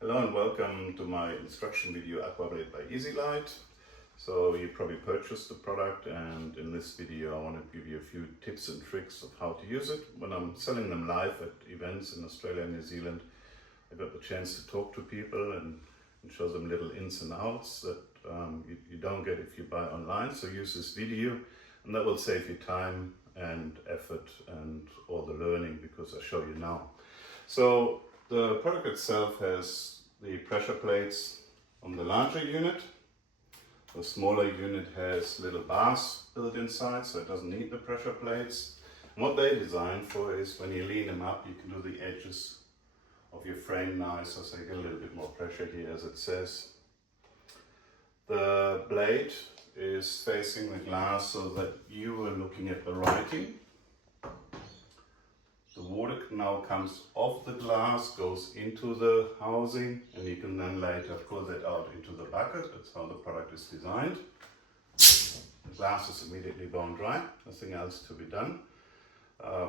Hello and welcome to my instruction video AquaBlade by EasyLight. So you probably purchased the product, and in this video I want to give you a few tips and tricks of how to use it. When I'm selling them live at events in Australia and New Zealand, I got the chance to talk to people and show them little ins and outs that you don't get if you buy online. So use this video and that will save you time and effort and all the learning, because I show you now. So the product itself has the pressure plates on the larger unit. The smaller unit has little bars built inside, so it doesn't need the pressure plates. And what they're designed for is when you lean them up, you can do the edges of your frame nicer, so you get a little bit more pressure here, as it says. The blade is facing the glass so that you are looking at the writing. The water now comes off the glass, goes into the housing, and you can then later pull that out into the bucket. That's how the product is designed. The glass is immediately bone dry, nothing else to be done.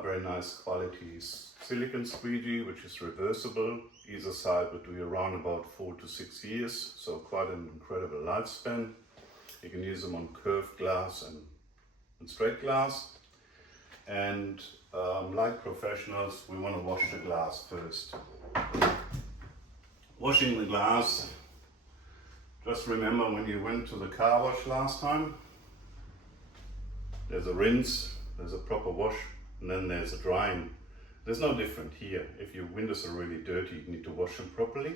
Very nice quality silicone squeegee, which is reversible. Either side would do around about 4 to 6 years, so quite an incredible lifespan. You can use them on curved glass and straight glass. And like professionals, we want to wash the glass first. Washing the glass, just remember when you went to the car wash last time, there's a rinse, there's a proper wash, and then there's a drying. There's no different here. If your windows are really dirty, you need to wash them properly,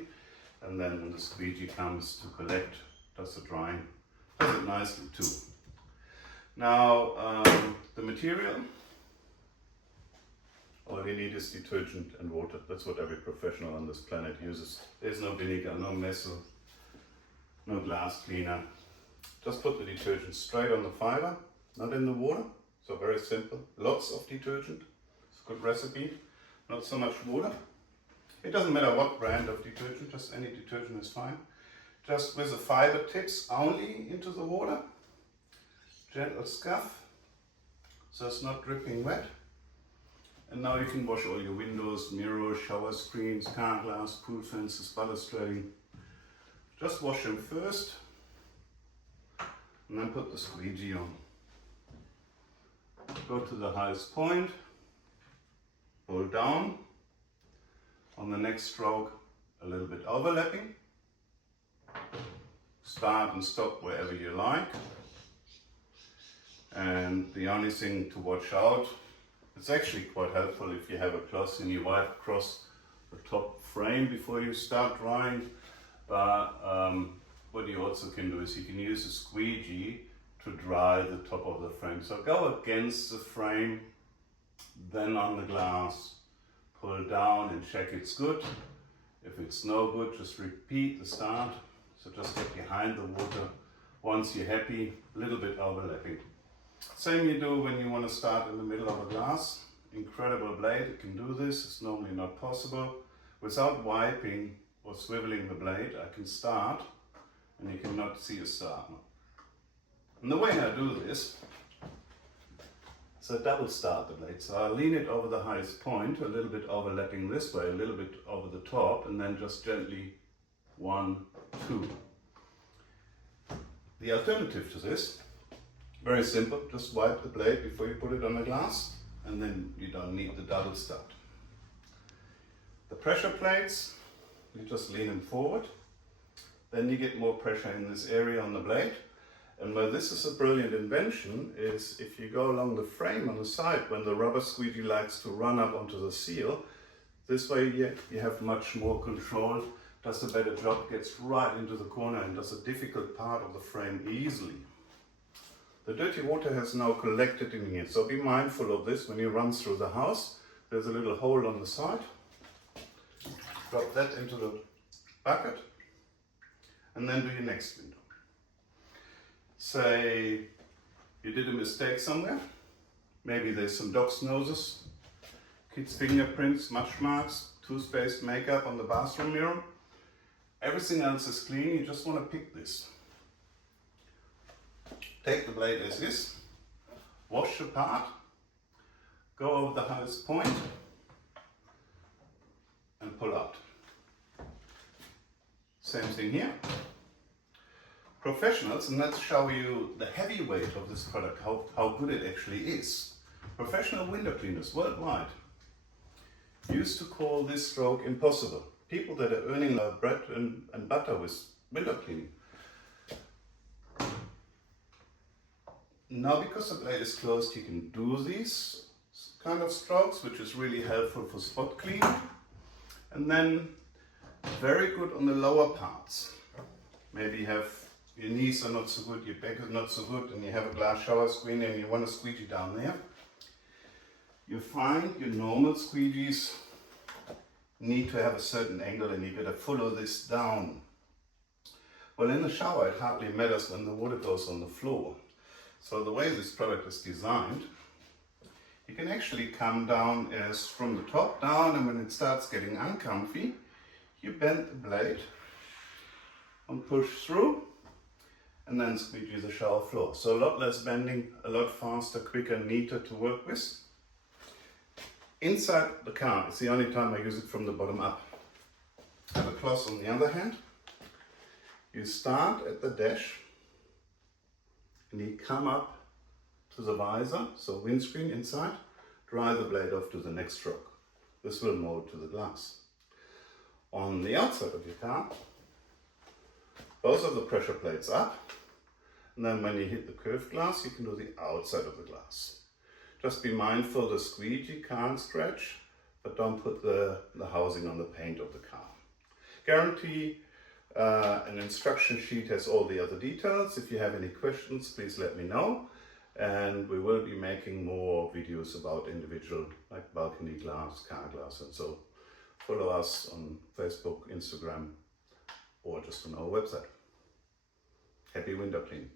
and then when the squeegee comes to collect, does the drying. Does it nicely too. Now the material, all you need is detergent and water. That's what every professional on this planet uses. There's no vinegar, no messel, no glass cleaner. Just put the detergent straight on the fiber, not in the water. So very simple. Lots of detergent. It's a good recipe. Not so much water. It doesn't matter what brand of detergent, just any detergent is fine. Just with the fiber tips only into the water. Gentle scuff, so it's not dripping wet. And now you can wash all your windows, mirrors, shower screens, car glass, pool fences, balustrading. Just wash them first, and then put the squeegee on. Go to the highest point, pull down. On the next stroke, a little bit overlapping. Start and stop wherever you like. And the only thing to watch out, it's actually quite helpful if you have a cloth and you wipe across the top frame before you start drying. But what you also can do is you can use a squeegee to dry the top of the frame. So go against the frame, then on the glass, pull down and check it's good. If it's no good, just repeat the start. So just get behind the water. Once you're happy, a little bit overlapping. Same you do when you want to start in the middle of a glass. Incredible blade, it can do this. It's normally not possible. Without wiping or swiveling the blade, I can start, and you cannot see a start. And the way I do this, so double start the blade. So I lean it over the highest point, a little bit overlapping this way, a little bit over the top, and then just gently 1, 2. The alternative to this, very simple, just wipe the blade before you put it on the glass, and then you don't need the double start. The pressure plates, you just lean them forward, then you get more pressure in this area on the blade. And where this is a brilliant invention is if you go along the frame on the side, when the rubber squeegee likes to run up onto the seal, this way you have much more control, does a better job, gets right into the corner and does a difficult part of the frame easily. The dirty water has now collected in here, so be mindful of this when you run through the house. There's a little hole on the side. Drop that into the bucket and then do your next window. Say you did a mistake somewhere. Maybe there's some dog's noses, kids' fingerprints, smudge marks, toothpaste, makeup on the bathroom mirror. Everything else is clean, you just want to pick this. Take the blade as is, wash the part, go over the highest point and pull out. Same thing here. Professionals, and let's show you the heavyweight of this product, how good it actually is. Professional window cleaners worldwide used to call this stroke impossible. People that are earning bread and butter with window cleaning. Now, because the blade is closed, you can do these kind of strokes, which is really helpful for spot cleaning. And then very good on the lower parts. Maybe you have your knees are not so good, your back is not so good, and you have a glass shower screen and you want to squeegee down there. You find your normal squeegees need to have a certain angle and you got to follow this down. Well, in the shower it hardly matters when the water goes on the floor. So the way this product is designed, you can actually come down as from the top down, and when it starts getting uncomfy, you bend the blade and push through and then squeegee the shower floor. So a lot less bending, a lot faster, quicker, neater to work with. Inside the car, it's the only time I use it from the bottom up. Have a cloth on the other hand. You start at the dash and you come up to the visor, so windscreen inside, drive the blade off to the next stroke. This will mold to the glass. On the outside of your car, both of the pressure plates up, and then when you hit the curved glass, you can do the outside of the glass. Just be mindful the squeegee can't stretch, but don't put the housing on the paint of the car. Guarantee an instruction sheet has all the other details. If you have any questions, please let me know. And we will be making more videos about individual, like balcony glass, car glass, and so follow us on Facebook, Instagram, or just on our website. Happy window cleaning.